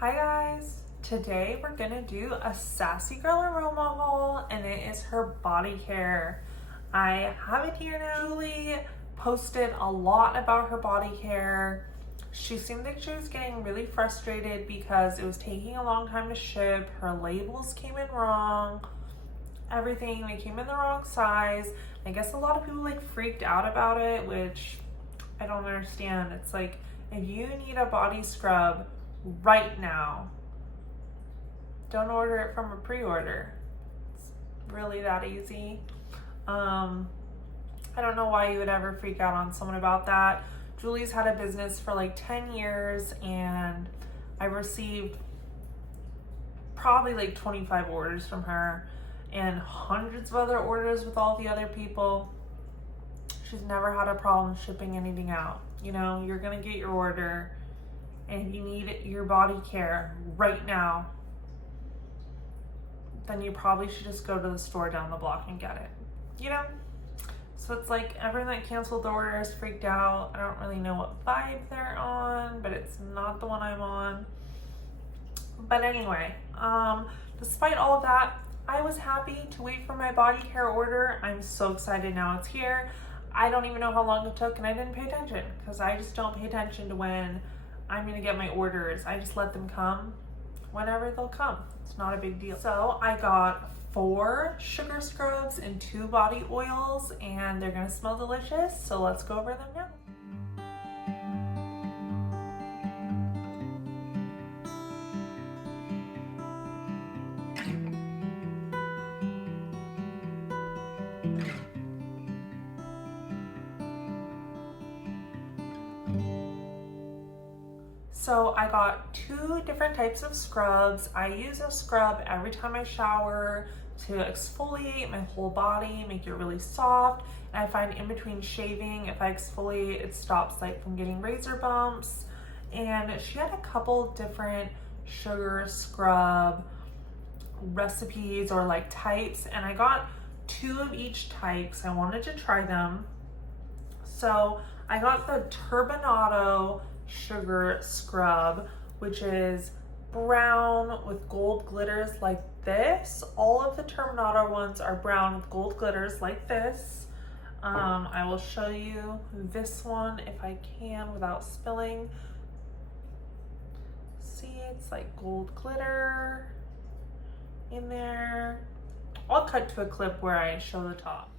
Hi guys! Today we're gonna do a Sassy Girl Aroma haul and it is her body care. I have it here now. Julie posted a lot about her body care. She seemed like she was getting really frustrated because it was taking a long time to ship. Her labels came in wrong. Everything, they came in the wrong size. I guess a lot of people like freaked out about it, which I don't understand. It's like, if you need a body scrub right now, don't order it from a pre-order. It's really that easy. I don't know why you would ever freak out on someone about that. Julie's had a business for like 10 years and I received probably like 25 orders from her and hundreds of other orders with all the other people. She's never had a problem shipping anything out. You know, you're gonna get your order and you need your body care right now, then you probably should just go to the store down the block and get it, you know? So it's like everyone that canceled the order is freaked out. I don't really know what vibe they're on, but it's not the one I'm on. But anyway, despite all of that, I was happy to wait for my body care order. I'm so excited now it's here. I don't even know how long it took and I didn't pay attention because I just don't pay attention to when I'm gonna get my orders. I just let them come whenever they'll come. It's not a big deal. So I got 4 sugar scrubs and 2 body oils and they're gonna smell delicious. So let's go over them now. So I got 2 different types of scrubs. I use a scrub every time I shower to exfoliate my whole body, make it really soft. And I find in between shaving, if I exfoliate, it stops like from getting razor bumps. And she had a couple different sugar scrub recipes or like types, and I got 2 of each type because I wanted to try them. So I got the Turbinado sugar scrub, which is brown with gold glitters like this. All of the Turbinado ones are brown with gold glitters like this. I will show you this one if I can without spilling. See, it's like gold glitter in there. I'll cut to a clip where I show the top.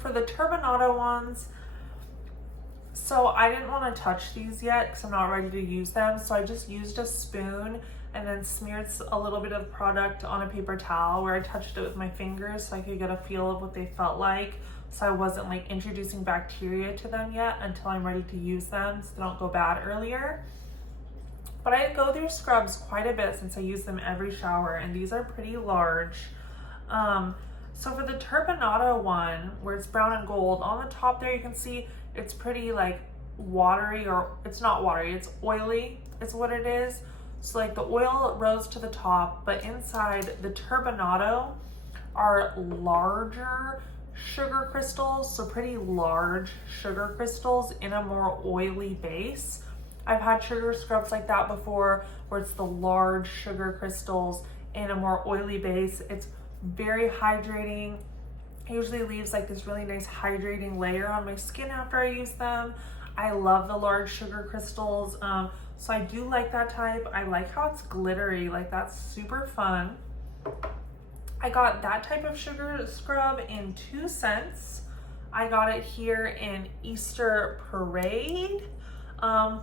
For the Turbinado ones, so I didn't want to touch these yet because I'm not ready to use them, so I just used a spoon and then smeared a little bit of product on a paper towel where I touched it with my fingers so I could get a feel of what they felt like, so I wasn't like introducing bacteria to them yet until I'm ready to use them so they don't go bad earlier. But I go through scrubs quite a bit since I use them every shower, and these are pretty large. So for the Turbinado one, where it's brown and gold, on the top there you can see it's pretty like watery, or it's not watery, it's oily is what it is. So like the oil rose to the top, but inside the Turbinado are larger sugar crystals, so pretty large sugar crystals in a more oily base. I've had sugar scrubs like that before where it's the large sugar crystals in a more oily base. It's very hydrating. It usually leaves like this really nice hydrating layer on my skin after I use them. I love the large sugar crystals, so I do like that type. I like how it's glittery, like that's super fun. I got that type of sugar scrub in 2 scents. I got it here in Easter Parade. Wow,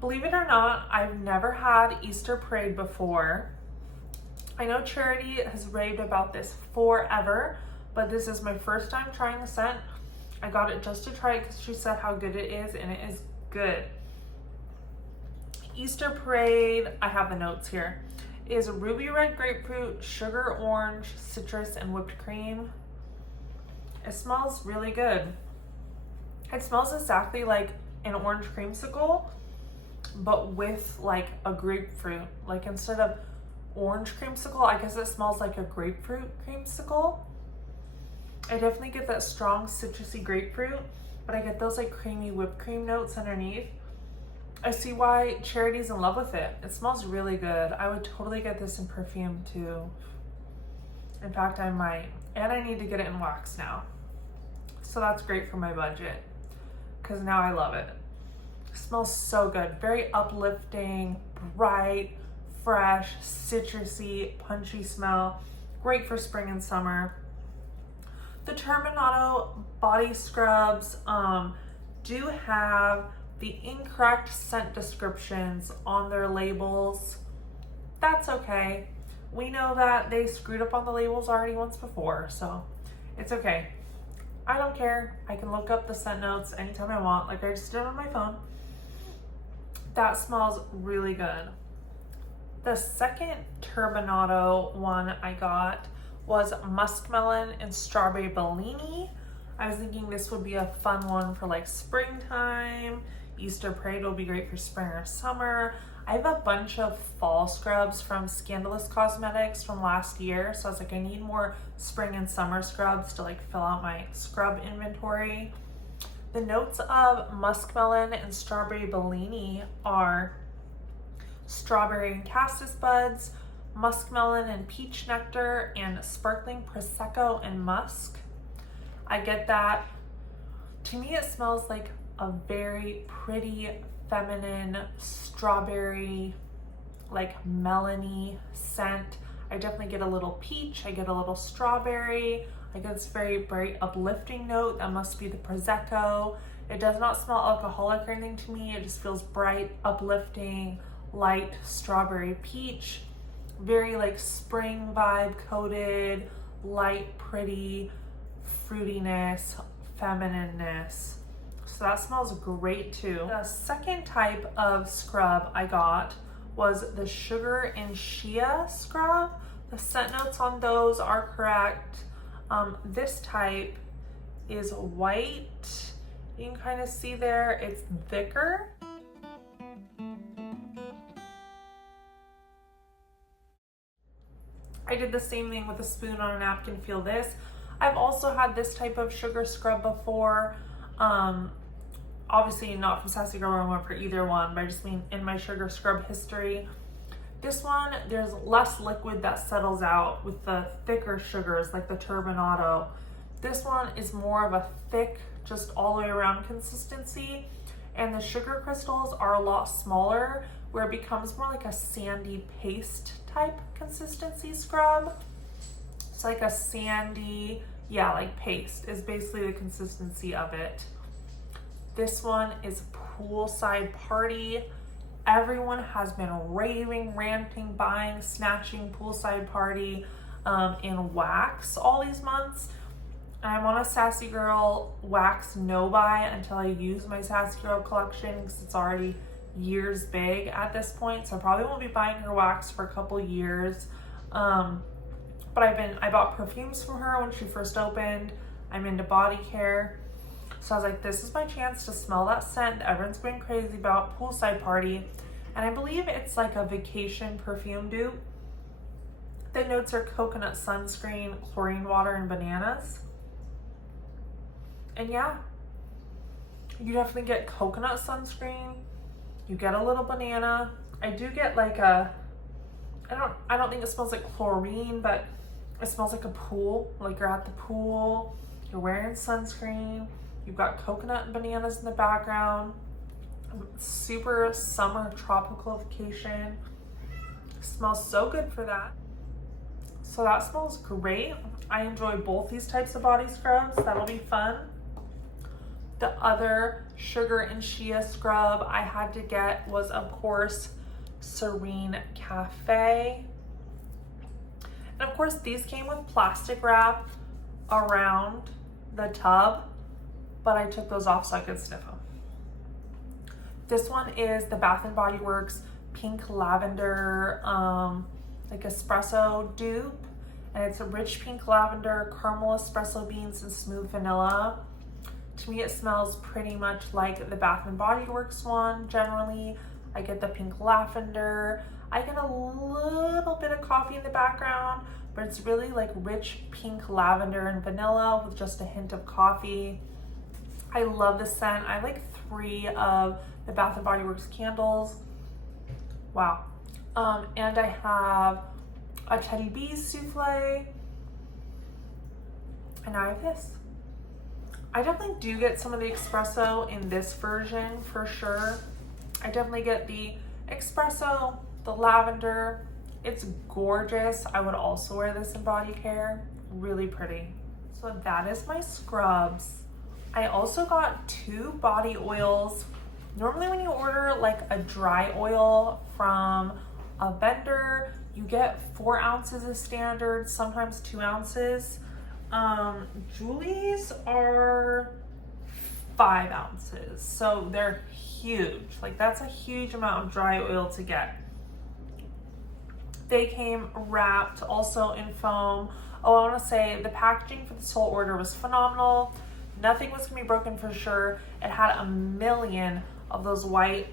believe it or not, I've never had Easter Parade before. I know Charity has raved about this forever, but this is my first time trying the scent. I got it just to try it because she said how good it is, and it is good. Easter Parade, I have the notes here, is ruby red grapefruit, sugar orange, citrus, and whipped cream. It smells really good. It smells exactly like an orange creamsicle, but with like a grapefruit. Like instead of orange creamsicle, I guess it smells like a grapefruit creamsicle. I definitely get that strong citrusy grapefruit, but I get those like creamy whipped cream notes underneath. I see why Charity's in love with it. It smells really good. I would totally get this in perfume too. In fact, I might. And I need to get it in wax now. So that's great for my budget because now I love it. It smells so good. Very uplifting, bright, fresh, citrusy, punchy smell. Great for spring and summer. The Turbinado body scrubs do have the incorrect scent descriptions on their labels. That's okay. We know that they screwed up on the labels already once before, so it's okay. I don't care. I can look up the scent notes anytime I want, like I just did on my phone. That smells really good. The second Turbinado one I got was muskmelon and strawberry Bellini. I was thinking this would be a fun one for like springtime. Easter Parade will be great for spring or summer. I have a bunch of fall scrubs from Scandalous Cosmetics from last year, so I was like, I need more spring and summer scrubs to like fill out my scrub inventory. The notes of muskmelon and strawberry Bellini are strawberry and cassis buds, muskmelon and peach nectar, and sparkling prosecco and musk. I get that. To me, it smells like a very pretty, feminine, strawberry, like melony scent. I definitely get a little peach. I get a little strawberry. I get this very bright, uplifting note. That must be the prosecco. It does not smell alcoholic or anything to me. It just feels bright, uplifting, light strawberry peach. Very like spring vibe coated, light, pretty fruitiness, feminineness. So that smells great too. The second type of scrub I got was the Sugar and Shea scrub. The scent notes on those are correct. This type is white. You can kind of see there, it's thicker. I did the same thing with a spoon on a napkin, feel this. I've also had this type of sugar scrub before. Obviously not from Sassy Girl Aroma for either one, but I just mean in my sugar scrub history. This one, there's less liquid that settles out with the thicker sugars like the Turbinado. This one is more of a thick, just all the way around consistency. And the sugar crystals are a lot smaller, where it becomes more like a sandy paste type consistency scrub. It's like a sandy, like paste is basically the consistency of it. This one is poolside party. Everyone has been raving, ranting, buying, snatching poolside party in wax all these months. I'm on a Sassy Girl wax no buy until I use my Sassy Girl collection because it's already years big at this point. So I probably won't be buying her wax for a couple years. But I bought perfumes from her when she first opened. I'm into body care. So I was like, this is my chance to smell that scent that everyone's going crazy about, poolside party. And I believe it's like a vacation perfume dupe. The notes are coconut sunscreen, chlorine water, and bananas. And yeah, you definitely get coconut sunscreen. You get a little banana. I do get like a, I don't think it smells like chlorine, but it smells like a pool. Like you're at the pool, you're wearing sunscreen, you've got coconut and bananas in the background. Super summer tropical vacation. Smells so good for that. So that smells great. I enjoy both these types of body scrubs. That'll be fun. The other Sugar and Shea scrub I had to get was, of course, Serene Cafe. And of course, these came with plastic wrap around the tub, but I took those off so I could sniff them. This one is the Bath & Body Works Pink Lavender like espresso dupe, and it's a rich pink lavender, caramel espresso beans, and smooth vanilla. To me, it smells pretty much like the Bath & Body Works one. Generally, I get the pink lavender. I get a little bit of coffee in the background, but it's really like rich pink lavender and vanilla with just a hint of coffee. I love the scent. I like 3 of the Bath & Body Works candles. Wow. And I have a Teddy Bees souffle. And I have this. I definitely do get some of the espresso in this version for sure. I definitely get the espresso, the lavender. It's gorgeous. I would also wear this in body care. Really pretty. So that is my scrubs. I also got 2 body oils. Normally when you order like a dry oil from a vendor, you get 4 ounces as standard, sometimes 2 ounces. Julie's are 5 ounces, so they're huge. Like that's a huge amount of dry oil to get. They came wrapped also in foam. Oh, I want to say the packaging for this whole order was phenomenal. Nothing was gonna be broken for sure. It had a million of those white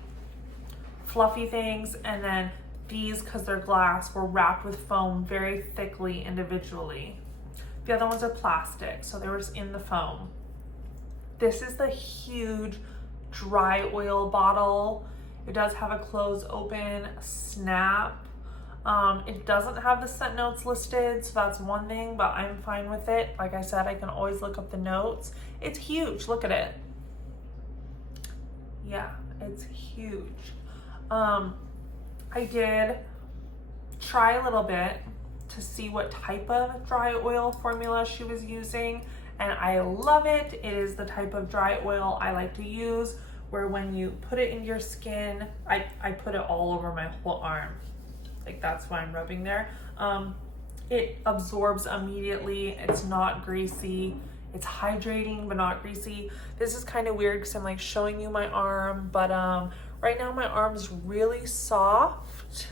fluffy things, and then these, because they're glass, were wrapped with foam very thickly individually. The other ones are plastic, so they were just in the foam. This is the huge dry oil bottle. It does have a close open snap. It doesn't have the scent notes listed, so that's one thing, but I'm fine with it. Like I said, I can always look up the notes. It's huge, look at it. Yeah, it's huge. I did try a little bit to see what type of dry oil formula she was using, and I love it. It is the type of dry oil I like to use, where when you put it in your skin, I put it all over my whole arm. Like that's why I'm rubbing there. It absorbs immediately. It's not greasy. It's hydrating but not greasy. This is kind of weird because I'm like showing you my arm, but right now my arm's really soft,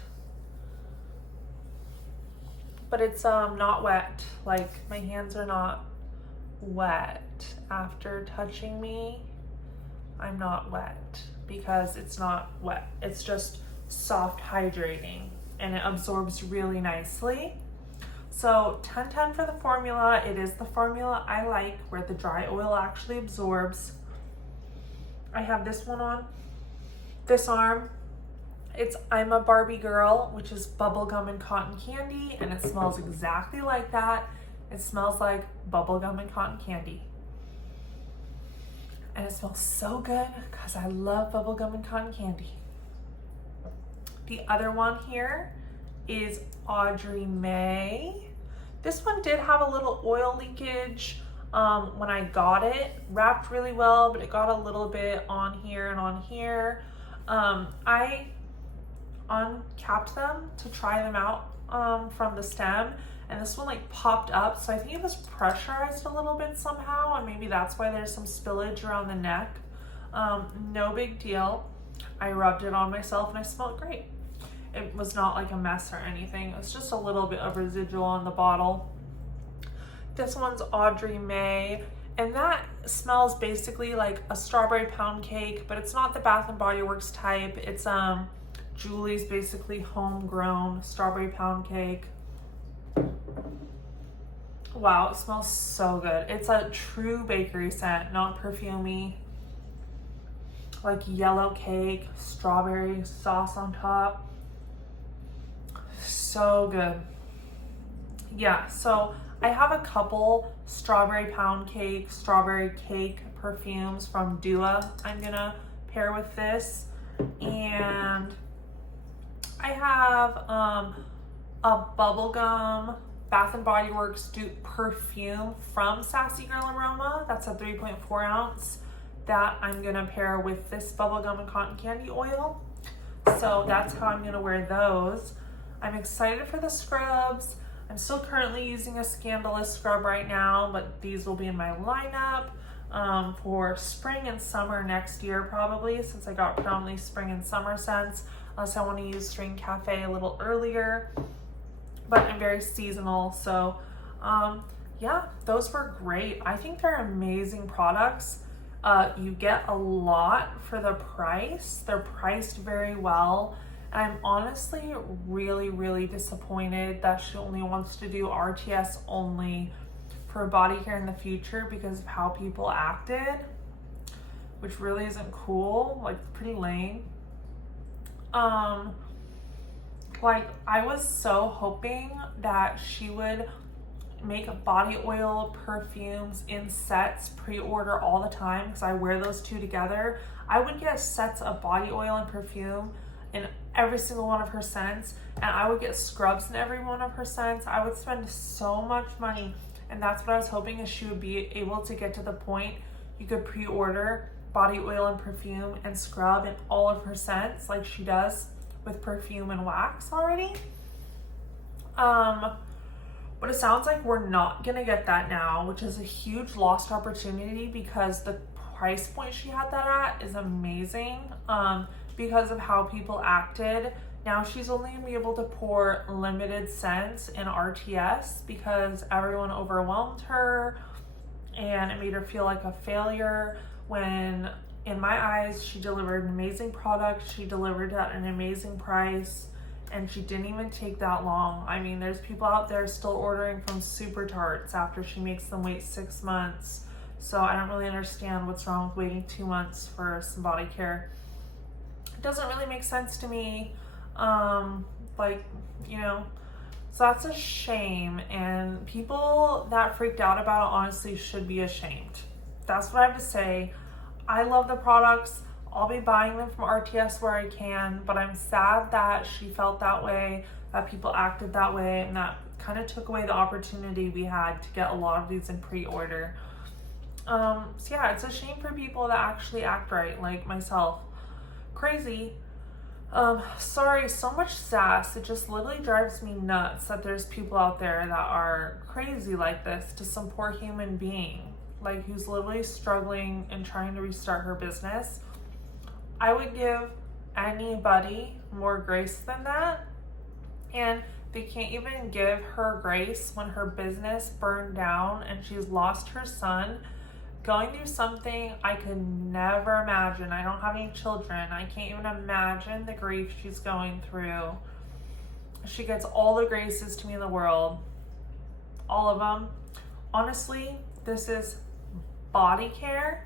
but it's not wet. Like my hands are not wet after touching me. I'm not wet because it's not wet. It's just soft hydrating, and it absorbs really nicely. So 10/10 for the formula. It is the formula I like, where the dry oil actually absorbs. I have this one on this arm. It's I'm a Barbie Girl, which is bubblegum and cotton candy, and it smells exactly like that. It smells like bubblegum and cotton candy. And it smells so good because I love bubblegum and cotton candy. The other one here is Audrey May. This one did have a little oil leakage when I got it. Wrapped really well, but it got a little bit on here and on here. I uncapped them to try them out from the stem, and this one like popped up, so I think it was pressurized a little bit somehow, and maybe that's why there's some spillage around the neck. No big deal. I rubbed it on myself and I smelled great. It was not like a mess or anything. It's just a little bit of residual on the bottle. This one's Audrey May, and that smells basically like a strawberry pound cake, but it's not the Bath & Body Works type. It's Julie's basically homegrown strawberry pound cake. Wow, it smells so good. It's a true bakery scent, not perfumey. Like yellow cake, strawberry sauce on top. So good. Yeah, so I have a couple strawberry pound cake, strawberry cake perfumes from Dua I'm gonna pair with this. And I have a bubblegum Bath & Body Works dupe perfume from Sassy Girl Aroma. That's a 3.4 ounce that I'm gonna pair with this bubblegum and cotton candy oil. So that's how I'm gonna wear those. I'm excited for the scrubs. I'm still currently using a Scandalous scrub right now, but these will be in my lineup for spring and summer next year probably, since I got predominantly spring and summer scents, unless I want to use String Cafe a little earlier. But I'm very seasonal, so yeah, those were great. I think they're amazing products. You get a lot for the price. They're priced very well. And I'm honestly really, really disappointed that she only wants to do RTS only for body care in the future because of how people acted. which really isn't cool, like pretty lame. Like I was so hoping that she would make body oil, perfumes in sets, pre-order all the time, because I wear those two together. I would get sets of body oil and perfume in every single one of her scents, and I would get scrubs in every one of her scents. I would spend so much money, and that's what I was hoping, is she would be able to get to the point you could pre-order body oil and perfume and scrub in all of her scents like she does with perfume and wax already. But it sounds like we're not gonna get that now, which is a huge lost opportunity, because the price point she had that at is amazing. Because of how people acted, now she's only gonna be able to pour limited scents in RTS because everyone overwhelmed her and it made her feel like a failure, when in my eyes she delivered an amazing product, she delivered at an amazing price, and she didn't even take that long. I mean, there's people out there still ordering from Super Tarts after she makes them wait 6 months. So I don't really understand what's wrong with waiting 2 months for some body care. It doesn't really make sense to me. Like, you know, so that's a shame. And people that freaked out about it honestly should be ashamed. That's what I have to say. I love the products. I'll be buying them from RTS where I can, but I'm sad that she felt that way, that people acted that way, and that kind of took away the opportunity we had to get a lot of these in pre-order. So yeah, it's a shame for people that actually act right, like myself. Crazy. Sorry, so much sass. It just literally drives me nuts that there's people out there that are crazy like this to some poor human being, like who's literally struggling and trying to restart her business. I would give anybody more grace than that. And they can't even give her grace when her business burned down and she's lost her son, going through something I could never imagine. I don't have any children. I can't even imagine the grief she's going through. She gets all the graces to me in the world. All of them. Honestly, this is body care,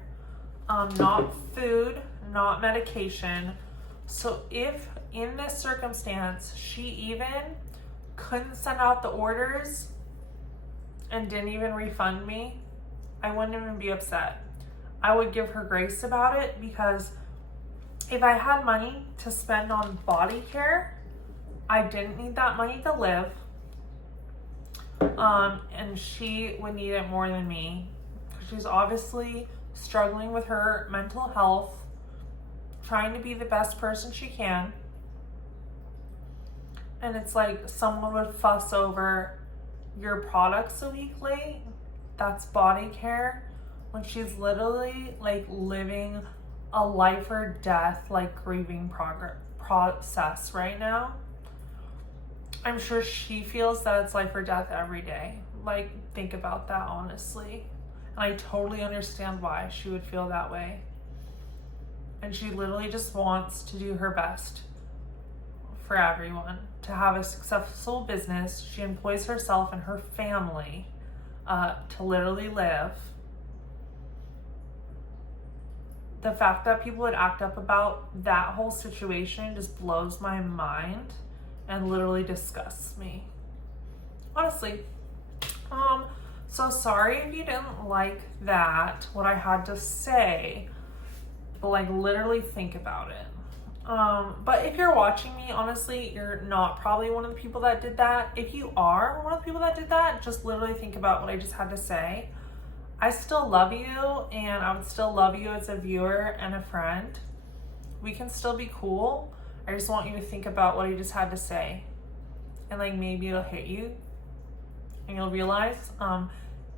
not food, not medication. So if in this circumstance she even couldn't send out the orders and didn't even refund me, I wouldn't even be upset. I would give her grace about it, because if I had money to spend on body care, I didn't need that money to live. And she would need it more than me. She's obviously struggling with her mental health, trying to be the best person she can. And it's like someone would fuss over your products a week late. That's body care, when she's literally like living a life or death, like grieving process right now. I'm sure she feels that it's life or death every day. Like, think about that, honestly. And I totally understand why she would feel that way. And she literally just wants to do her best for everyone, to have a successful business. She employs herself and her family to literally live. The fact that people would act up about that whole situation just blows my mind and literally disgusts me. Honestly. So sorry if you didn't like that, what I had to say, but like literally think about it. But if you're watching me, honestly, you're not probably one of the people that did that. If you are one of the people that did that, just literally think about what I just had to say. I still love you, and I would still love you as a viewer and a friend. We can still be cool. I just want you to think about what I just had to say. And like maybe it'll hit you and you'll realize,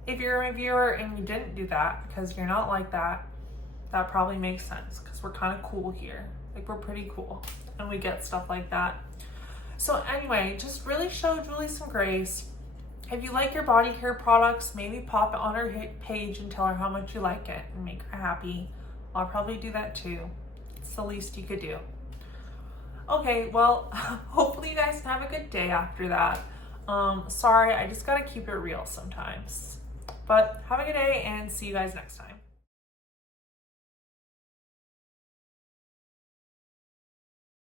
if you're a viewer and you didn't do that because you're not like that, that probably makes sense, because we're kind of cool here. Like, we're pretty cool and we get stuff like that. So anyway, just really show Julie some grace. If you like your body care products, maybe pop it on her page and tell her how much you like it and make her happy. I'll probably do that too. It's the least you could do. Okay, well, hopefully you guys can have a good day after that. Sorry, I just gotta keep it real sometimes. But have a good day and see you guys next time.